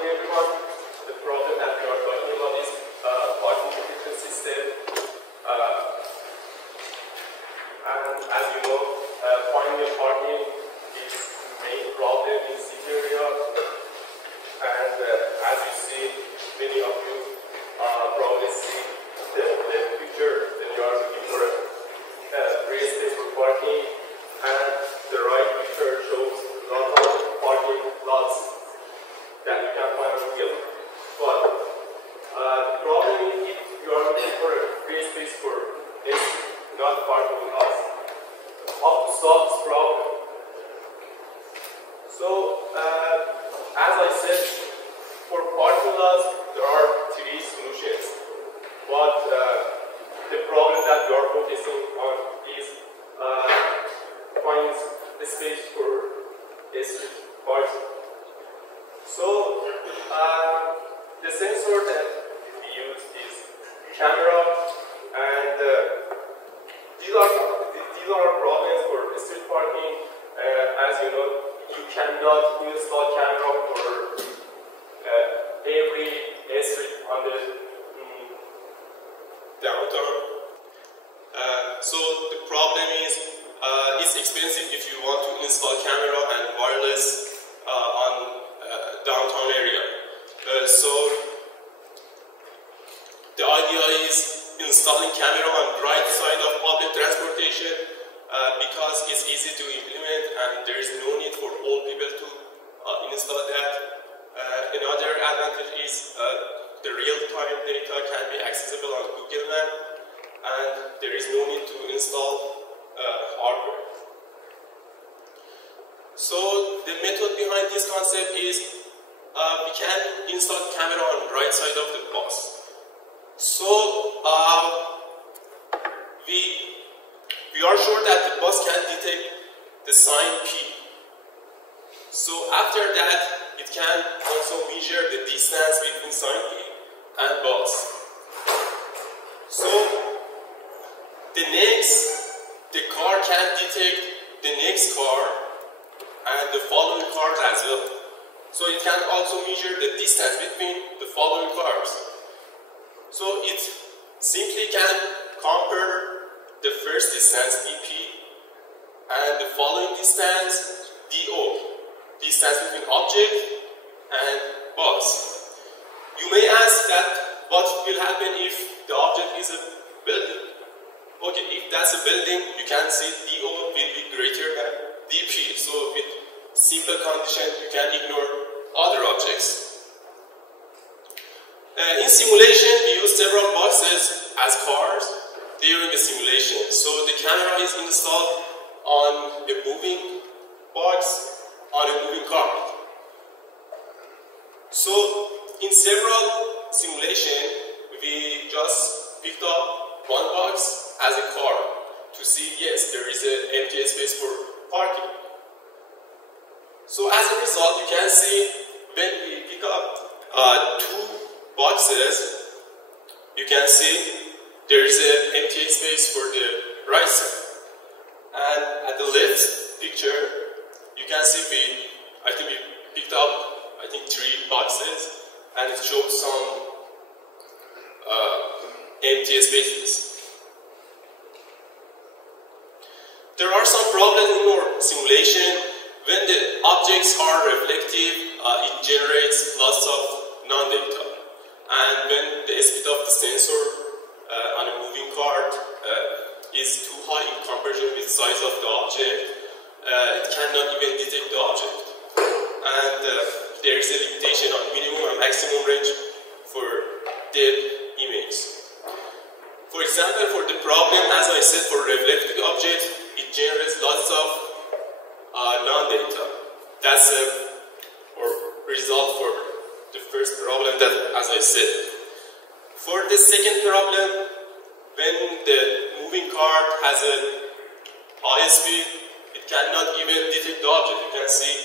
Everyone, the problem that we are talking about is parking detection system. And as you know, finding a parking is the main problem in city area. And as you see, many of you probably see the picture that you are looking for a free space for parking. And the right picture shows a lot of parking lots that you can find on Google. But the problem is if you are looking for a free space for this, not parking lots, how to solve this problem? So, as I said, for parking lots, there are three solutions. But the problem that we are focusing on is find the space for street parking. So, the sensor that we use is camera, and these are problems for street parking. As you know, you cannot install camera for every street on the downtown. So the problem is it's expensive if you want to install camera and wireless on downtown area. So the idea is installing camera on the right side of public transportation because it's easy to implement and there is no need for all people to install that. Another advantage is the real-time data can be accessible on Google Maps and there is no need to install hardware. So the method behind this concept is we can install camera on the right side of the bus. So we are sure that the bus can detect the sign P. So after that, it can also measure the distance between sign P and bus. So the car can detect the next car and the following cars as well. So it can also measure the distance between the following cars. So it simply can compare the first distance dp and the following distance do, distance between object and bus. You may ask that what will happen if the object is a building? Okay, if that's a building, you can see do will be greater than dp. So with simple condition, you can ignore other objects. In simulation, we use several boxes as cars during the simulation. So the camera is installed on a moving box on a moving car. So in several simulations, we just picked up one box as a car to see, yes, there is an empty space for parking. So as a result, you can see when we pick up two boxes, you can see there is an empty space for the right side. And at the left picture, you can see I think we picked up, three boxes, and it shows some empty spaces. There are some problems in our simulation. When the objects are reflective, it generates lots of non-data. And when the speed of the sensor on a moving cart is too high in comparison with the size of the object, it cannot even detect the object. And there is a limitation on minimum and maximum range for depth image. For example, for the problem, as I said, for reflective objects, it generates lots of non-data. That's a result for the first problem that, as I said. For the second problem, when the moving cart has a high speed, it cannot even detect the object. You can see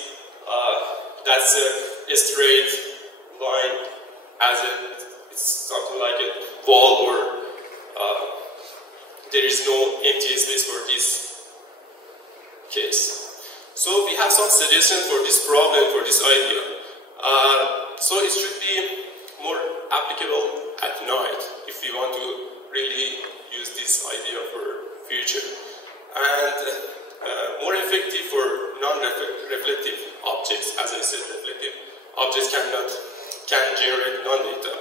that's a straight line, as it's something like a wall, or there is no empty space for this case. So we have some suggestions for this problem, for this idea. So it should be more applicable at night if we want to really use this idea for future. And more effective for non-reflective objects. As I said, reflective objects can generate non-data.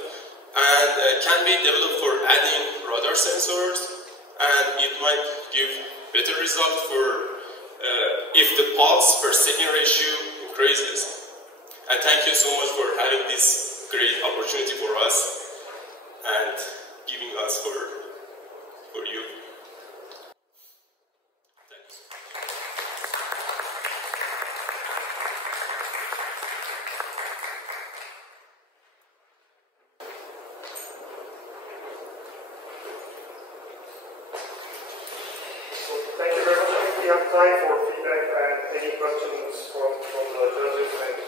And can be developed for adding radar sensors, and it might give better result for if the pulse per second ratio increases. And thank you so much for having this great opportunity for us and giving us for you. Thanks. So thank you very much. I think we have time for feedback and any questions from the judges and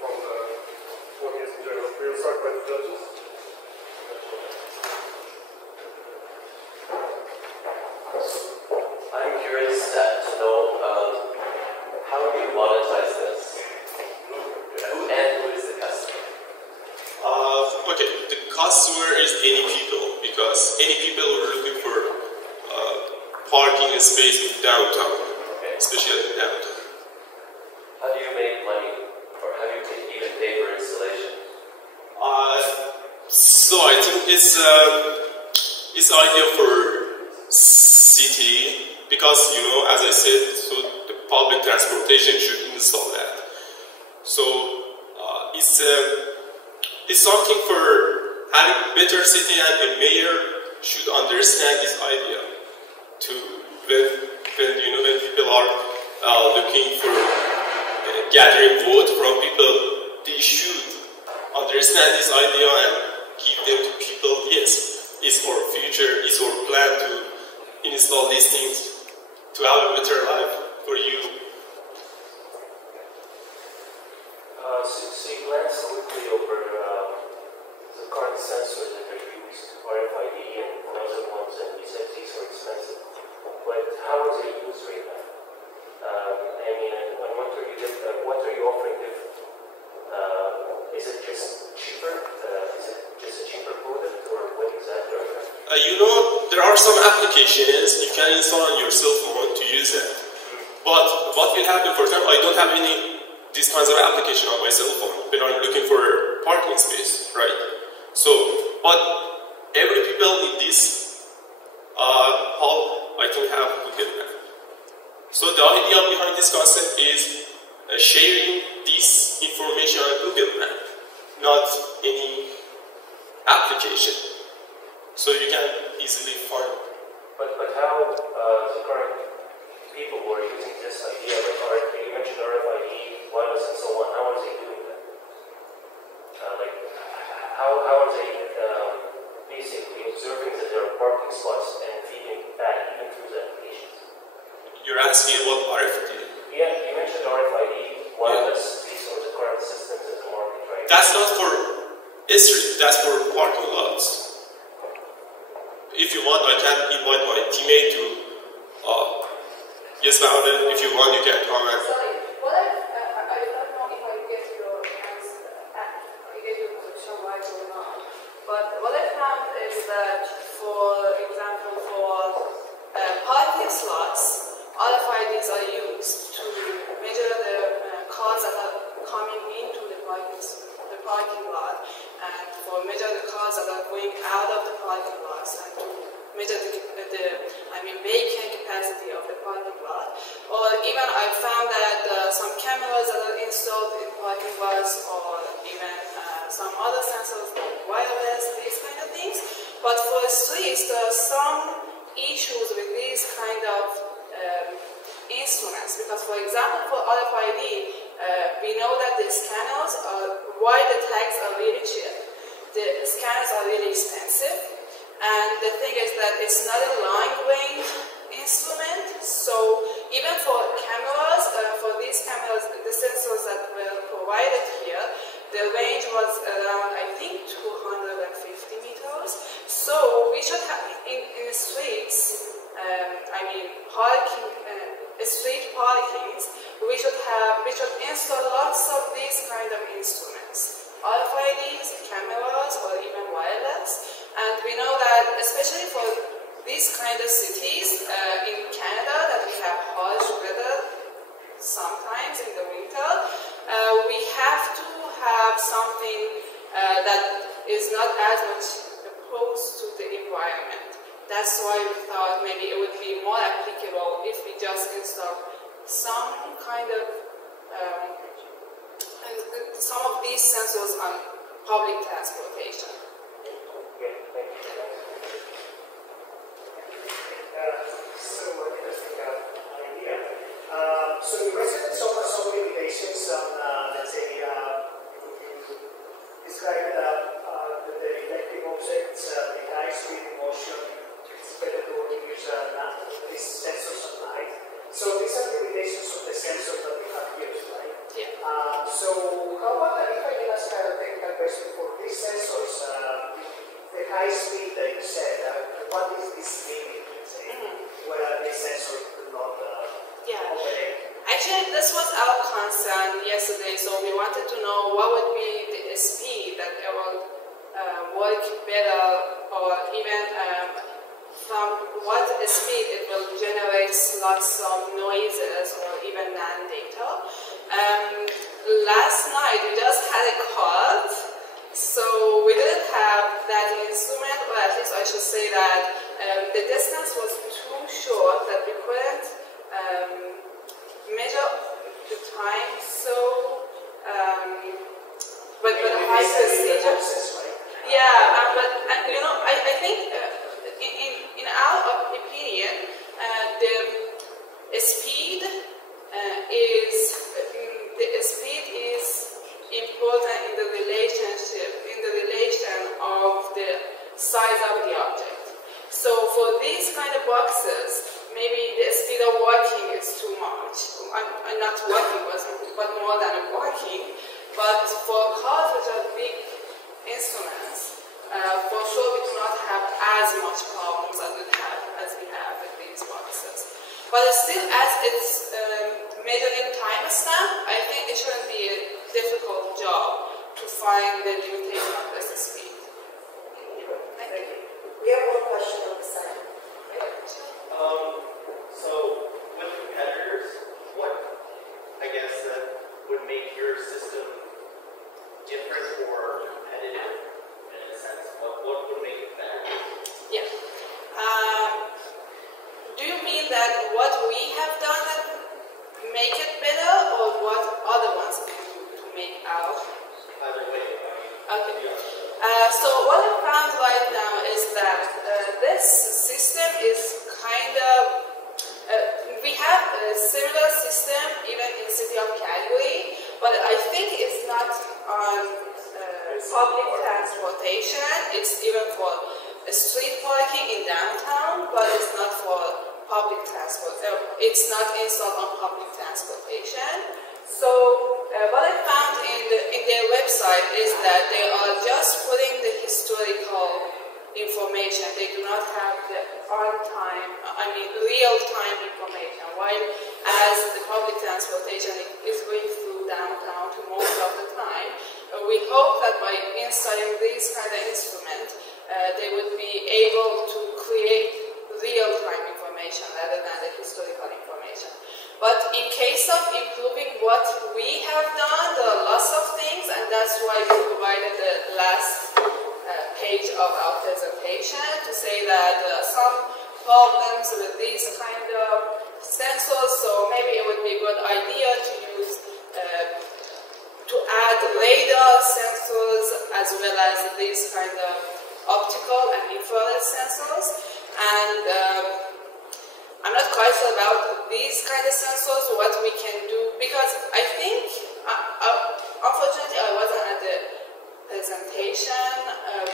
from the audience in general. We'll start by the judges. I'm curious to know how do you monetize this? Who is the customer? Okay, the customer is any people, because any people who are looking for parking space in downtown, especially in downtown. How do you make money, or how do you even pay for installation? So I think it's idea for city, because as I said, so the public transportation should install that. So it's something for having better city, and the mayor should understand this idea. When people are looking for gathering vote from people, they should understand this idea and give them to people. Yes, it's our future, it's our plan to install these things to have a better life for you. So you glanced quickly over the current sensors that are used, RFID and other ones, and you said these are expensive. But how is it used right now? I mean, and what are you offering different? Is it just cheaper? Is it just a cheaper product, or what exactly? There are some applications you can install on your cell phone to use that. But what will happen, for example, I don't have these kinds of application on my cell phone when I'm looking for parking space, right? So, but every people in this hall, I think, have Google Map. So the idea behind this concept is sharing this information on Google Map, not any application. So you can easily find. But how the current people who are using this idea, like you mentioned RFID, wireless, and so on, how are they doing that? How are they basically observing that there are parking spots and feeding back even through the applications? You're asking about RFID? Yeah, you mentioned RFID, wireless, these are the current systems in the market, right? That's not for street, that's for parking lots. If you want, I can invite my teammate to, yes, Bahareh, if you want, you can come and... Sorry, I don't know if I get your answer, I get your question right or not, but what I found is that, for example, for parking slots, RFIDs are used to measure the cars that are coming into the parking lot, and for measure the cars that are going out of the parking lots, and to measure the vacant capacity of the parking lot. Or even I found that some cameras that are installed in parking lots, or even some other sensors like wireless, these kind of things. But for streets, there are some issues with these kind of instruments, because, for example, for RFID, we know that the scanners why the tags are really cheap. The scanners are really expensive, and the thing is that it's not a long-range instrument. So even for cameras, for these cameras, the sensors that were provided here, the range was around, I think, 250 meters. So we should have in streets, street parkings, we should install lots of these kind of instruments. RFIDs, cameras, or even wireless. And we know that, especially for these kind of cities in Canada, that we have harsh weather sometimes in the winter, we have to have something that is not as much opposed to the environment. That's why we thought maybe it would be more applicable if we just install some kind of some of these sensors on public transportation. So interesting idea. So you mentioned some limitations on, let's say, you described the reflective objects, the high-speed motion. It's better to use these sensors at night. So these are limitations of the sensors that we have used, right? Yeah. So how about if I can ask a technical question for these sensors, the high speed that you said, what is this limit, let's say, where the sensor could not operate? Actually, this was our concern yesterday, so we wanted to know what would be the speed that it will work better, or even from what speed it will generate lots of noises or even non-data. Last night we just had a call, so we didn't have that instrument, or at least I should say that the distance was too short that we couldn't measure the time. So, but the high precision. Yeah, but you know, I think in our opinion, the speed is important in the relation of the size of the object. So for these kind of boxes, maybe the speed of walking is too much. I'm not walking, but more than walking. But for cars which are big instruments, for sure we do not have as much problems as we have with these boxes. But still, as it's measuring time stamp, I think it shouldn't be a difficult job to find the limitation of this speed. Thank you. We have one question on the side. So, with competitors, what, I guess, that would make your system different or competitive in a sense? What would make it better? Yeah. Do you mean that what we have done that make it better, or what other ones can do to make our? Either way. Okay. So what I found right now is that this system is kind of, we have a similar system even in the city of Calgary, but I think it's not on public transportation. It's even for street parking in downtown, but it's not for public transport. It's not installed on public transportation. So what I found in their website is that they are just putting the historical information. They do not have the real-time information. While as the public transportation is going through downtown to most of the time, we hope that by installing these kind of instruments, they would be able to create real-time information rather than the historical information. But in case of improving what we have done, there are lots of things, and that's why we provided the last page of our presentation to say that there are some problems with these kind of sensors, so maybe it would be a good idea to use to add radar sensors as well as these kind of optical and infrared sensors. And I'm not quite sure about these kind of sensors, what we can do, because I think, unfortunately, I wasn't at the presentation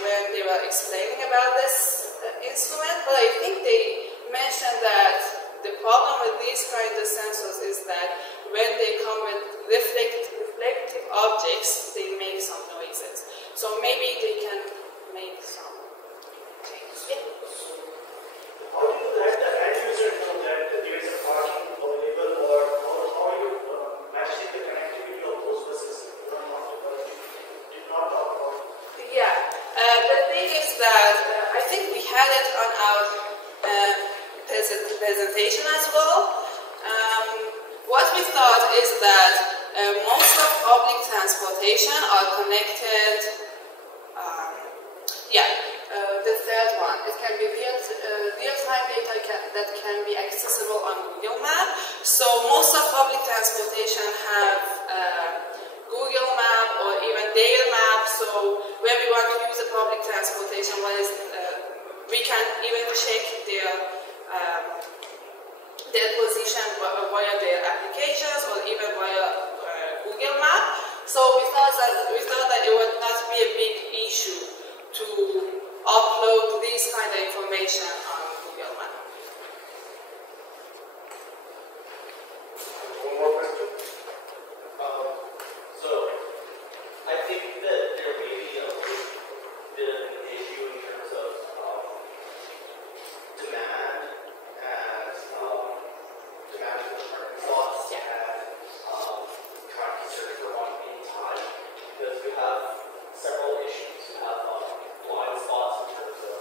when they were explaining about this instrument, but I think they mentioned that the problem with these kind of sensors is that when they come with reflective objects, they make some noises. So maybe they can make some changes. Yeah. How do you let the end user know that there is a parking available, or how are you managing the connectivity of those buses? You did not presentation as well. What we thought is that most of public transportation are connected. The third one, it can be real-time data that can be accessible on Google Maps. So most of public transportation have Google Map or even their map. So when we want to use the public transportation, we can even check their position via their applications or even via Google Map. So we thought that it would not be a big issue to upload this kind of information on Google Map. One more question? So, I think that there may be a bit of an issue in terms of demand and demand for parking slots and trying to search for one in time, because we have several issues. We have blind spots in terms of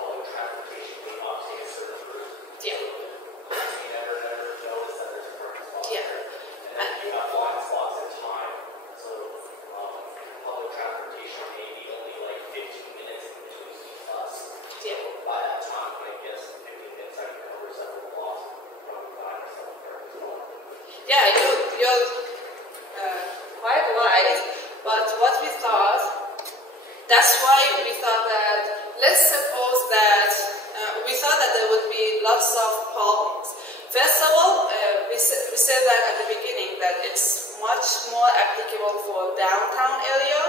public transportation being not take a certain route. Yeah. So you never notice that there's a parking spot Yeah. there. And you have blind spots in time. So public transportation may be only like 15 minutes between each bus. Yeah. So by that time, I guess 15 minutes I can cover several blocks from find myself there as well. Yeah, you're quite right. But what we thought, that's why we thought that, let's suppose that we thought that there would be lots of problems. First of all, we said that at the beginning that it's much more applicable for downtown area,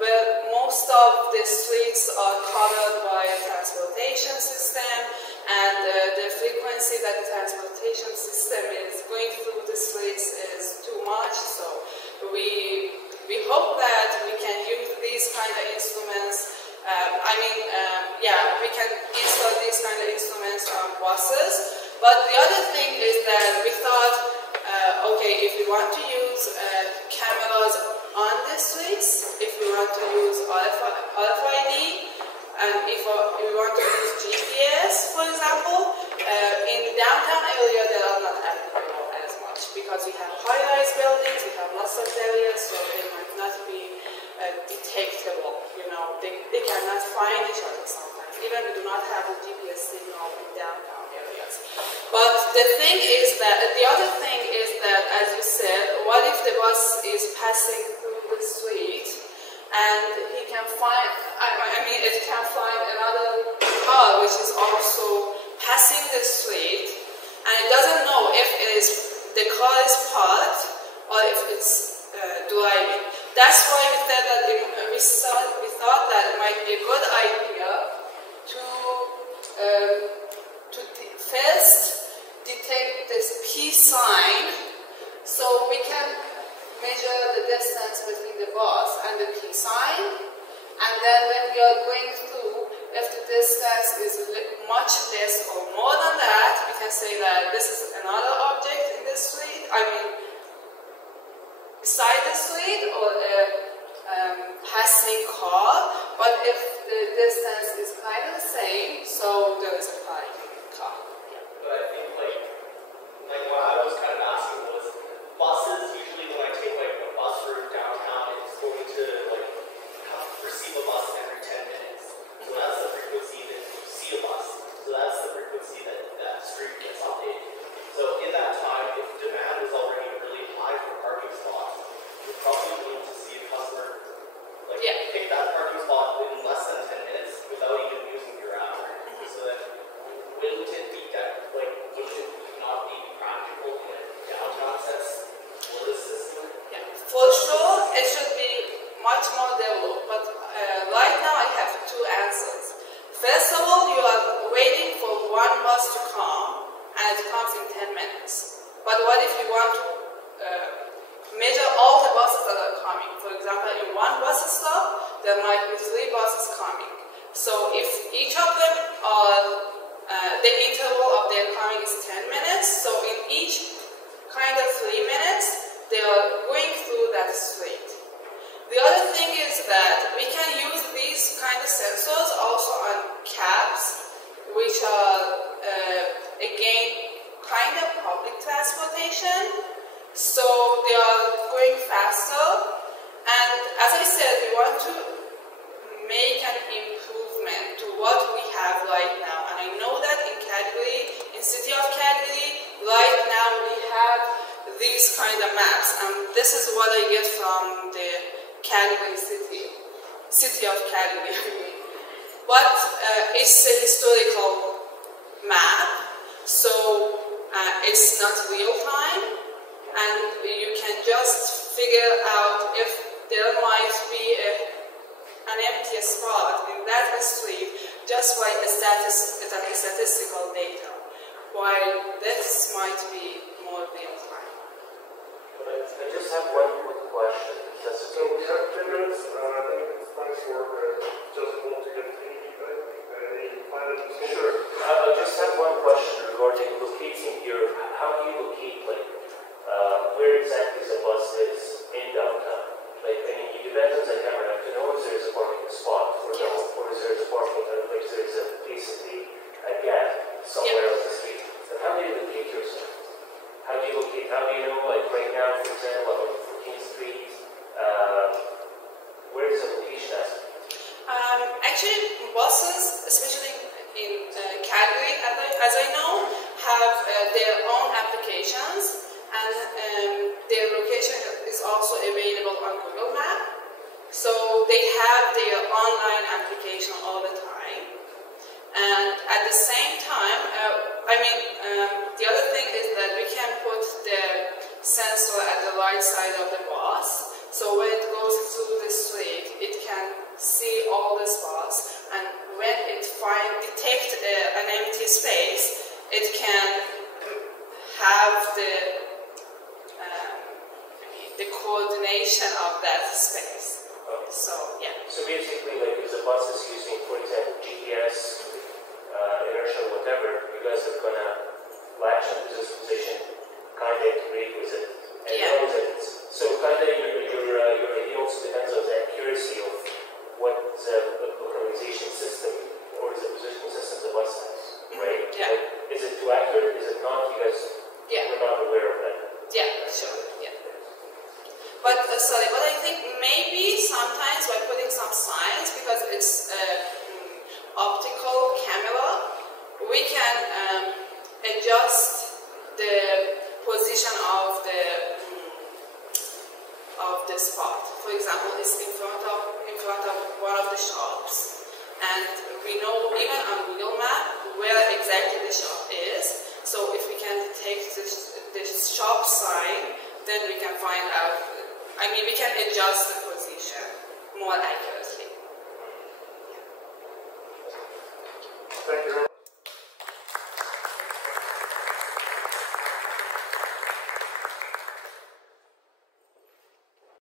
where most of the streets are covered by a transportation system, and the frequency that the transportation system is going through the streets is too much. So we hope that we can use these kind of instruments. We can install these kind of instruments on buses. But the other thing is that we thought, if we want to use cameras on the streets, if we want to use RFID, and if we want to use GPS, for example, in downtown area they are not applicable as much because we have high-rise buildings, we have lots of areas, so they might not be detectable. They cannot find each other sometimes. Even we do not have a GPS signal in downtown areas. But the other thing is that, as you said, what if the bus is passing through the street and it can find another car which is also passing the street, and it doesn't know if the car is parked or if it's driving. That's why we said that we thought that it might be a good idea to first detect this P sign, so we can measure the distance between the bus and the P sign, and then when we are going through, if the distance is much less or more than that, we can say that this is another object in the street, beside the street, or a passing car. But if the distance is kind of the same, so there is a parking car. But I think like what I was kind of asking was, buses, usually when I take like a bus route downtown, it's going to receive a bus every 10 minutes. So that's the frequency that you see a bus. So that's the frequency that street gets updated. So in that time, if demand is already really high for parking spots, you're probably going to see a customer pick that parking spot in less than 10 minutes without even using your app. So then wouldn't it not be practical in a downtown sense for the system? Yeah, for sure it should be much more developed, but right now I have two answers. First of all, you are waiting for one bus to come, and it comes in 10 minutes. But what if you want to measure all the buses that are coming? For example, in one bus stop, there might be 3 buses coming. So if each of them are, the interval of their coming is 10 minutes, so in each kind of 3 minutes, they are going through that street. The other thing is that we can use these kind of sensors also on cabs, which are again So they are going faster, and as I said, we want to make an improvement to what we have right now. And I know that in Calgary, in city of Calgary, right now we have these kind of maps, and this is what I get from the Calgary city of Calgary. But it's a historical map, so it's not real time, and you can just figure out if there might be an empty spot in that street just by statistical data, while this might be more real time. I just have one quick question. So we have 10 minutes. I think it's time for just want to get any feedback. Any final discussion? Sure. I just have one question regarding locating here. How do you locate, like, where exactly the bus is in downtown? Like, I mean, it depends on the camera. I have to know if there's a parking spot or no, or is there a parking, like, there's a basically a gap somewhere on the street. And how do you locate yourself? How do you locate? How do you know, like, right now, for example, I'm on 14th Street, where is the location aspect? Actually, buses, especially in Calgary, as I know, have their own applications, and their location is also available on Google Maps. So they have their online application all the time. And at the same time, the other thing is that we can put the sensor at the right side of the bus. So when it goes through the street, it can see all the spots, and when it detects an empty space, it can have the coordination of that space. So yeah. So basically, like, if the bus is using, for example, GPS, inertia, whatever, you guys are gonna latch onto this position, kind of integrate with it, and know that it's, so kind of your idea also depends on the accuracy of what the localization system or the positioning system the bus has, right? Yeah. Like, is it too accurate? Is it not? You guys are not aware of that. Yeah, sure. Yeah. But I think maybe sometimes by putting some signs, because it's optical camera, we can adjust the position of the spot. For example, it's in front of one of the shops, and we know even on Google Maps where exactly the shop is. So if we can take the shop sign, then we can find out. I mean, we can adjust the position more